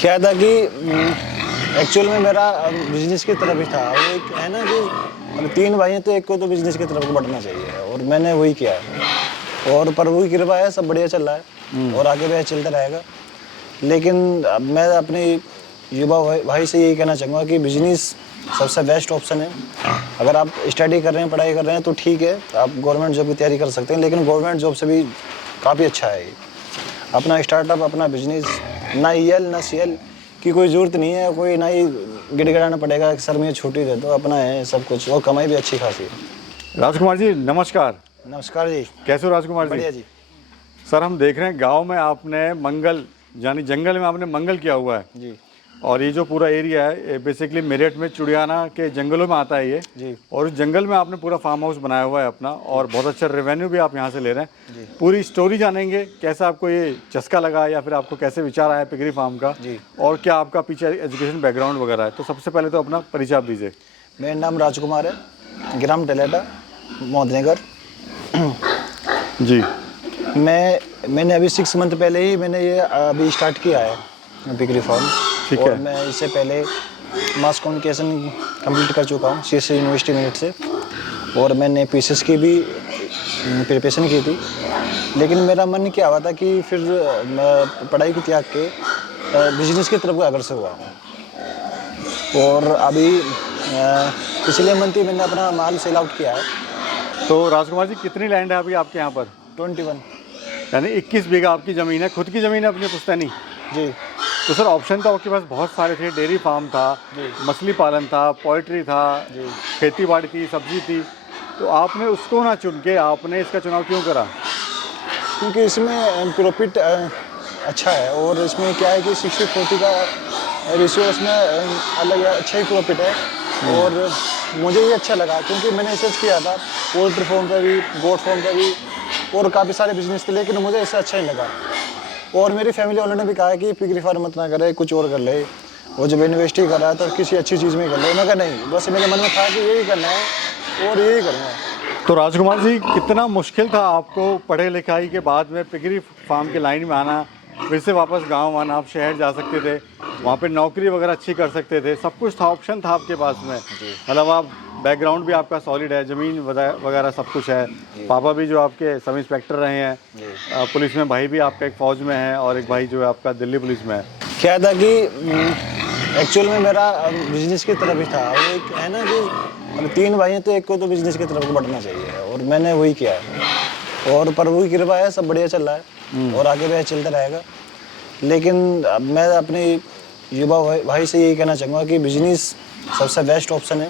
क्या था कि एक्चुअल में मेरा बिजनेस की तरफ ही था। वो एक है ना कि अब 3 भाई हैं तो एक को तो बिजनेस की तरफ बढ़ना चाहिए और मैंने वही किया है। और प्रभु की कृपा है, सब बढ़िया चल रहा है और आगे भी चलता रहेगा। लेकिन अब मैं अपने युवा भाई से यही कहना चाहूँगा कि बिजनेस सबसे बेस्ट ऑप्शन है। अगर आप स्टडी कर रहे हैं, पढ़ाई कर रहे हैं तो ठीक है, आप गवर्नमेंट जॉब की तैयारी कर सकते हैं, लेकिन गवर्नमेंट जॉब से भी काफ़ी अच्छा है ये। अपना स्टार्टअप, अपना बिजनेस, ना ईएल ना सीएल की कोई ज़रूरत नहीं है, कोई ना ही गिड़गिड़ाना पड़ेगा कि सर में छुट्टी दे दो, अपना है सब कुछ और कमाई भी अच्छी खासी है। राजकुमार जी नमस्कार। नमस्कार जी। कैसे हो राजकुमार जी? बढ़िया जी। सर हम देख रहे हैं गांव में आपने मंगल यानी जंगल में आपने मंगल किया हुआ है जी। और ये जो पूरा एरिया है बेसिकली मेरठ में चिड़ियाना के जंगलों में आता है ये जी। और उस जंगल में आपने पूरा फार्म हाउस बनाया हुआ है अपना और बहुत अच्छा रेवेन्यू भी आप यहाँ से ले रहे हैं। जी। पूरी स्टोरी जानेंगे, कैसा आपको ये चस्का लगा या फिर आपको कैसे विचार आया पिगरी फार्म का जी। और क्या आपका पीछे एजुकेशन बैकग्राउंड वगैरह है। तो सबसे पहले तो अपना परिचय आप दीजिए। मेरा नाम राजकुमार है, ग्राम टलेटा, मोदनगर। जी। मैंने अभी 6 मंथ पहले ही मैंने ये अभी स्टार्ट किया है पिगरी फार्म। ठीक और है। मैं इससे पहले मास कम्युनिकेशन कंप्लीट कर चुका हूँ सीएससी यूनिवर्सिटी मेरठ से और मैंने पीसीएस की भी प्रिपरेशन की थी। लेकिन मेरा मन क्या हुआ था कि फिर मैं पढ़ाई को त्याग के बिजनेस की तरफ अग्रसर हुआ और अभी पिछले मंथ ही मैंने अपना माल सेल आउट किया है। तो राजकुमार जी कितनी लैंड है अभी आपके यहाँ पर? 21। यानी 21 बीघा आपकी ज़मीन है, खुद की ज़मीन है अपनी पुश्तैनी? जी। तो सर ऑप्शन तो आपके पास बहुत सारे थे, डेयरी फार्म था, मछली पालन था, पोल्ट्री था, खेती बाड़ी थी, सब्जी थी, तो आपने उसको ना चुन के आपने इसका चुनाव क्यों करा? क्योंकि इसमें प्रॉफिट अच्छा है और इसमें क्या है कि 60-40 का रेशियो इसमें अलग अच्छा ही प्रॉफिट है। और मुझे ये अच्छा लगा क्योंकि मैंने रिसर्च किया था पोल्ट्री फार्म पे भी, गोट फार्म पे भी और काफ़ी सारे बिजनेस थे, लेकिन मुझे इससे अच्छा नहीं लगा। और मेरी फैमिली वालों ने भी कहा कि पिगरी फार्म मत ना करे, कुछ और कर ले, वो जब इन्वेस्ट ही कर रहा है तो किसी अच्छी चीज़ में कर ले। मैं कहा नहीं, बस मेरे मन में था कि यही करना है और यही करना है। तो राजकुमार जी कितना मुश्किल था आपको पढ़े लिखाई के बाद में पिगरी फार्म की लाइन में आना, फिर से वापस गांव आना, आप शहर जा सकते थे, वहाँ पे नौकरी वगैरह अच्छी कर सकते थे, सब कुछ था, ऑप्शन था आपके पास में। मतलब आप बैकग्राउंड भी आपका सॉलिड है, ज़मीन वगैरह सब कुछ है, पापा भी जो आपके सब इंस्पेक्टर रहे हैं, पुलिस में भाई भी आपका एक फ़ौज में है और एक भाई जो है आपका दिल्ली पुलिस में है। क्या था कि एक्चुअल में मेरा बिजनेस की तरफ ही था। वो एक है ना कि अब 3 भाई हैं तो एक को तो बिजनेस की तरफ बढ़ना चाहिए और मैंने वही किया है। और प्रभु की कृपा है, सब बढ़िया चल रहा है और आगे भी चलता रहेगा। लेकिन अब मैं अपने युवा भाई से यही कहना चाहूँगा कि बिजनेस सबसे बेस्ट ऑप्शन है।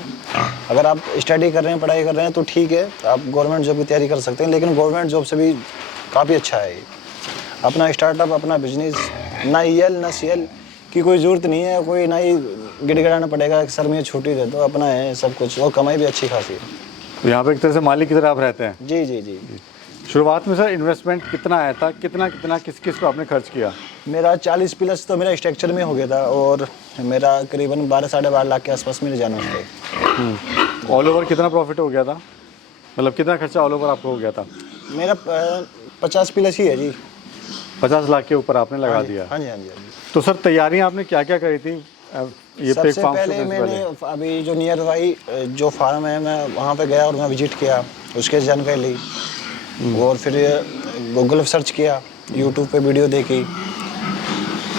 अगर आप स्टडी कर रहे हैं, पढ़ाई कर रहे हैं तो ठीक है, आप गवर्नमेंट जॉब की तैयारी कर सकते हैं, लेकिन गवर्नमेंट जॉब से भी काफ़ी अच्छा है ये। अपना स्टार्टअप, अपना बिजनेस, ना ईएल ना सीएल की कोई ज़रूरत नहीं है, कोई ना ही गिड़गिड़ाना पड़ेगा कि सर में छुट्टी दे दो, अपना है सब कुछ और कमाई भी अच्छी खासी है। तो यहाँ पे एक तरह से मालिक की तरह आप रहते हैं? जी जी जी। शुरुआत में सर इन्वेस्टमेंट कितना आया था, कितना किस किस पर आपने खर्च किया? मेरा 40 प्लस तो मेरा स्ट्रक्चर में हो गया था और मेरा करीबन 12-12.5 लाख के आसपास मेरे जानवर थे। ऑल ओवर कितना प्रॉफिट हो गया था, मतलब कितना खर्चा ऑल ओवर आपको हो गया था? मेरा 50 प्लस ही है जी। 50 लाख के ऊपर आपने लगा दिया? हाँ जी हाँ जी। तो सर तैयारियां आपने क्या क्या करी थी ये सबसे फार्म पहले मैंने अभी जो नियर बाई जो फार्म है मैं वहाँ पे गया और मैं विजिट किया, उसके जानकारी ली और फिर गूगल पर सर्च किया, यूट्यूब पे वीडियो देखी।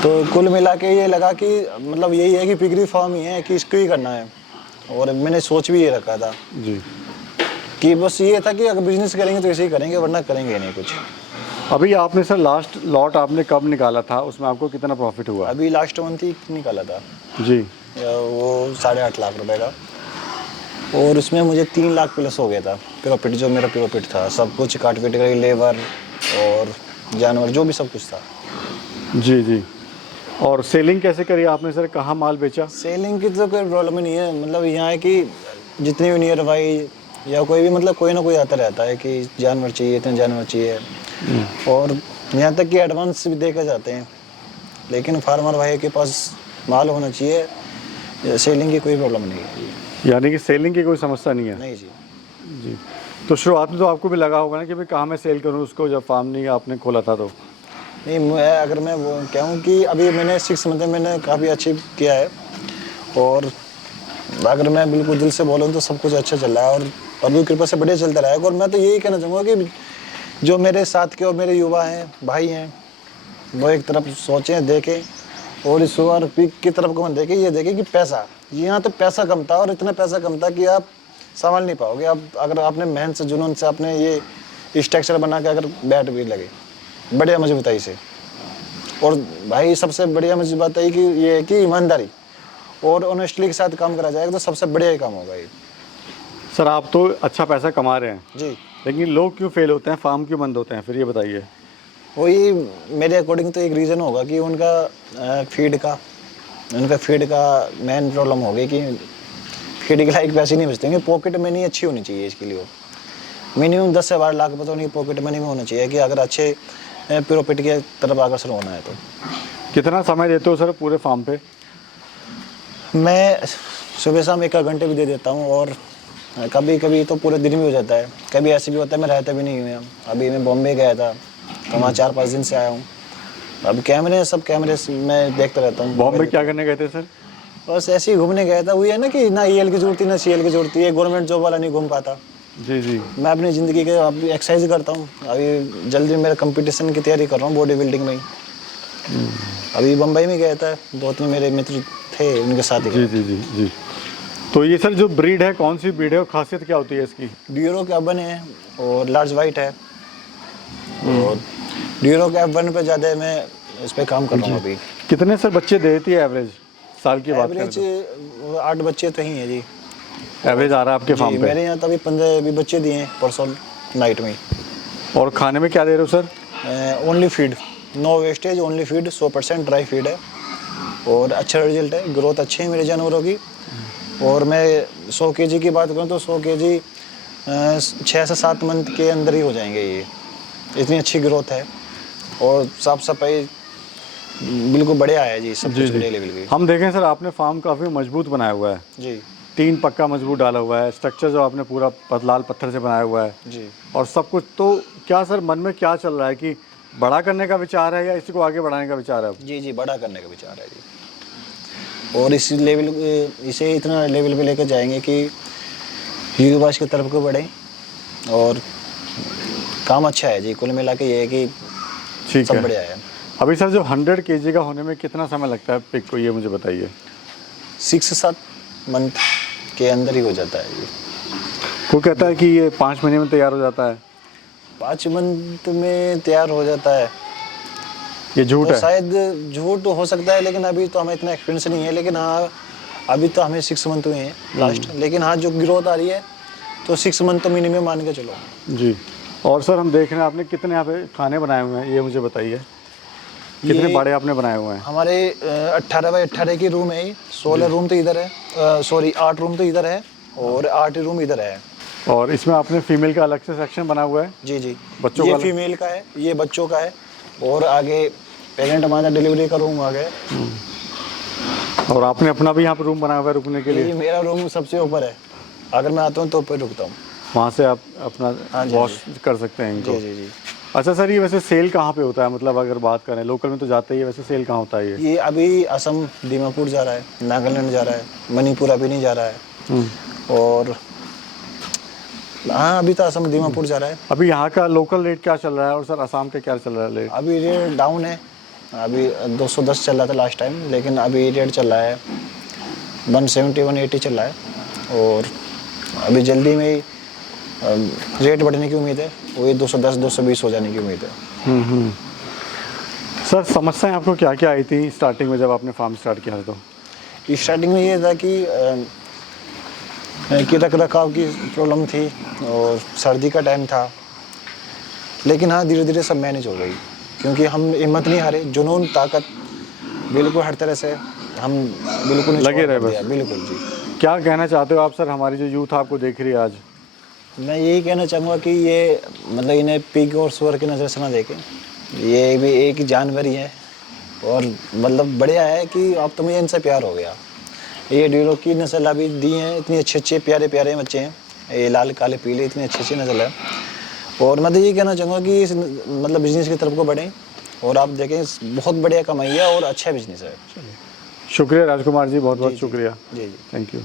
तो कुल मिला के ये लगा कि मतलब यही है कि पिगरी फार्म ही है कि इसको ही करना है और मैंने सोच भी ये रखा था जी कि बस ये था कि अगर बिजनेस करेंगे तो ऐसे ही करेंगे, वरना करेंगे नहीं कुछ। अभी आपने सर लास्ट लॉट आपने कब निकाला था, उसमें आपको कितना प्रॉफिट हुआ? अभी लास्ट मंथ ही निकाला था जी। वो 8.5 लाख रुपए का और उसमें मुझे 3 लाख प्लस हो गया था प्रॉफिट। जो मेरा प्रॉफिट था सब कुछ काट पीट कर, लेबर और जानवर जो भी सब कुछ था। जी जी। और सेलिंग कैसे करी आपने सर, कहाँ माल बेचा? सेलिंग की तो कोई प्रॉब्लम ही नहीं है, मतलब यहाँ है कि जितने भी नियर बाई या कोई भी मतलब कोई ना कोई आता रहता है कि जानवर चाहिए, इतने जानवर चाहिए और यहाँ तक कि एडवांस भी देकर जाते हैं, लेकिन फार्मर भाई के पास माल होना चाहिए, सेलिंग की कोई प्रॉब्लम नहीं है। यानी कि सेलिंग की कोई समस्या नहीं है? नहीं जी। जी। तो शुरुआत में तो आपको भी लगा होगा ना कि भाई कहाँ मैं सेल करूँ उसको, जब फार्म नहीं आपने खोला था तो? नहीं, मैं अगर मैं वो कहूँ कि अभी मैंने 6 मंथ में मैंने काफ़ी अचीव किया है, और अगर मैं बिल्कुल दिल से बोलूँ तो सब कुछ अच्छा चल रहा है, और प्रभु की कृपा से बढ़िया चलता रहा है। और मैं तो यही कहना चाहूँगा कि जो मेरे साथ के और मेरे युवा हैं, भाई हैं, वो एक तरफ सोचें, देखें, और इस और पीक की तरफ को मत देखें, ये देखें कि पैसा, यहाँ तो पैसा कम था, और इतना पैसा कम था कि आप संभाल नहीं पाओगे। अब अगर आपने मेहनत से, जुनून से आपने ये स्ट्रक्चर बना के अगर बैठ भी लगे बढ़िया मजबूताई से, और भाई सबसे बढ़िया मजबूताई की ये है कि ईमानदारी और ऑनेस्टली के साथ काम करा जाएगा तो सबसे बढ़िया ही काम होगा ये। सर आप तो अच्छा पैसा कमा रहे हैं जी, लेकिन लोग क्यों फेल होते हैं, फार्म क्यों बंद होते हैं, फिर ये बताइए। वही मेरे अकॉर्डिंग तो एक रीज़न होगा कि उनका फीड का मेन प्रॉब्लम हो गई कि फीड के लायक पैसे नहीं बचते, पॉकेट मनी अच्छी होनी चाहिए इसके लिए। मिनिमम 10 से 12 लाख रुपये तो उनकी पॉकेट मनी में होना चाहिए कि अगर अच्छे प्रॉफिट की तरफ अग्रसर होना है तो। कितना समय देते हो सर पूरे फार्म पे? मैं सुबह शाम 1 घंटे भी दे देता हूँ, और कभी कभी तो पूरे दिन भी हो जाता है। कभी ऐसे भी होता है मैं रहता भी नहीं हूँ। अभी मैं बॉम्बे गया था तो वहाँ 4-5 दिन से आया हूँ। अब सब कैमरे मैं देखता रहता हूँ। बॉम्बे क्या करने गए थे सर? बस ऐसे ही घूमने गया था। वही है ना कि ना EL की जरूरत थी ना CL की जरूरत थी, गवर्नमेंट जॉब वाला नहीं घूम पाता। जी जी। मैं अपनी ज़िंदगी के अभी एक्सरसाइज करता हूँ। अभी जल्दी मेरा कंपटीशन की तैयारी कर रहा हूँ बॉडी बिल्डिंग में ही। अभी बम्बई में गया था, 2-3 मेरे मित्र थे, उनके साथ ही जी जी जी जी। तो ये सर जो ब्रीड है, कौन सी ब्रीड है और खासियत क्या होती है इसकी? ड्यूरो कैबन है और लार्ज वाइट है, और ड्यूरो कैबन पे ज़्यादा मैं इस पे काम कर रहा हूँ अभी। कितने सर बच्चे देती है एवरेज साल की बात करें एवरेज तो? 8 बच्चे तो ही हैं जी। एवरेज आ रहा है आपके जी, फार्म पे? मेरे यहाँ तो अभी 15 भी बच्चे दिए हैं परसों नाइट में। और खाने में क्या दे रहे हो sir? Only feed, no wastage, only feed, 100% dry feed है, और अच्छा रिजल्ट है। ग्रोथ अच्छी है मेरे जानवरों की। और मैं 100 kg की बात करूँ तो 100 kg 6 से 7 मंथ के अंदर ही हो जाएंगे ये। इतनी अच्छी ग्रोथ है, और साफ सफाई बिल्कुल बढ़िया है जी, सब कुछ बढ़िया लेवल की। हम देखें सर आपने फार्म काफ़ी मजबूत बनाया हुआ है जी 3 पक्का मजबूत डाला हुआ है, स्ट्रक्चर जो आपने पूरा लाल पत्थर से बनाया हुआ है जी। और सब कुछ। तो क्या सर मन में क्या चल रहा है कि बड़ा करने का विचार है या इसी को आगे बढ़ाने का विचार है? जी जी, बड़ा करने का विचार है जी, और इसे इतना लेवल पे लेकर जाएंगे कि युवाश की तरफ को बढ़े, और काम अच्छा है जी। कुल मिला के ये है कि ठीक सब है। बढ़िया है। अभी सर जो 100 kg का होने में कितना समय लगता है पिक को, ये मुझे बताइए। 6 से 7 मंथ के अंदर ही हो जाता है ये। वो कहता है कि ये 5 महीने में तैयार हो जाता है। 5 मंथ में तैयार हो जाता है, ये झूठ तो है? शायद झूठ हो सकता है, लेकिन अभी तो हमें इतना एक्सपीरियंस नहीं है। लेकिन हाँ, अभी तो हमें 6 मंथ हुए हैं लास्ट। लेकिन हाँ, जो ग्रोथ आ रही है तो 6 मंथ तो मिनिमम मान के चलो जी। और सर हम देख रहे हैं आपने कितने यहाँ पे खाने बनाए हुए हैं, ये मुझे बताइए। कितने बड़े आपने बनाए हुए हैं? हमारे 18 बाई 18 की रूम है। 16 रूम तो इधर है, सॉरी 8 रूम तो इधर है, और 8 रूम इधर है। और इसमें आपने फीमेल का अलग से सेक्शन बना हुआ है? जी जी, बच्चों ये का फीमेल का है, ये बच्चों का है, और आगे प्रेगनेंट हमारा डिलीवरी का रूम आ गया। और आपने अपना भी यहाँ पर रूम बनाया हुआ है रुकने के लिए? ये मेरा रूम सबसे ऊपर है, अगर मैं आता हूँ तो ऊपर रुकता हूँ। वहाँ से आप अपना हाँ जी, वॉश कर सकते हैं इनको? जी जी जी। अच्छा सर, ये वैसे सेल कहाँ पे होता है? मतलब अगर बात करें लोकल में तो जाता ही है, वैसे सेल कहाँ होता है ये? ये अभी असम दीमापुर जा रहा है, नागालैंड जा रहा है, मणिपुर अभी नहीं जा रहा है, और हाँ अभी तो असम दीमापुर जा रहा है। अभी यहाँ का लोकल रेट क्या चल रहा है और सर असम का क्या चल रहा है रेट? अभी रेट डाउन है, अभी 210 चल रहा था लास्ट टाइम, लेकिन अभी रेट चल रहा है 170-180 चल रहा है, और अभी जल्दी में ही रेट बढ़ने की उम्मीद है, वही 210-220 हो जाने की उम्मीद है। सर समस्याएं आपको क्या क्या आई थी स्टार्टिंग में जब आपने फार्म स्टार्ट किया था? तो स्टार्टिंग में ये था कि रख रखाव की प्रॉब्लम थी, और सर्दी का टाइम था, लेकिन हाँ धीरे धीरे सब मैनेज हो गई, क्योंकि हम हिम्मत नहीं हारे, जुनून ताकत बिल्कुल हर तरह से हम बिल्कुल नहीं लगे रहे छोड़ दिया। बस। बिल्कुल जी। क्या कहना चाहते हो आप सर, हमारी जो यूथ आपको देख रही है आज? मैं यही कहना चाहूँगा कि ये मतलब इन्हें पिग और सुअर की नज़र से ना देखें, ये भी एक जानवर ही है, और मतलब बढ़िया है कि अब तो मुझे इनसे प्यार हो गया। ये ड्यूरो की नस्ल अभी दी हैं, इतनी अच्छे अच्छे प्यारे प्यारे बच्चे हैं, ये लाल काले पीले, इतनी अच्छी अच्छी नस्ल है। और मैं तो ये कहना चाहूँगा कि इस मतलब बिजनेस की तरफ को बढ़ें, और आप देखें बहुत बढ़िया कमाई है और अच्छा बिजनेस है। शुक्रिया राजकुमार जी, बहुत बहुत शुक्रिया। जी जी। Thank you.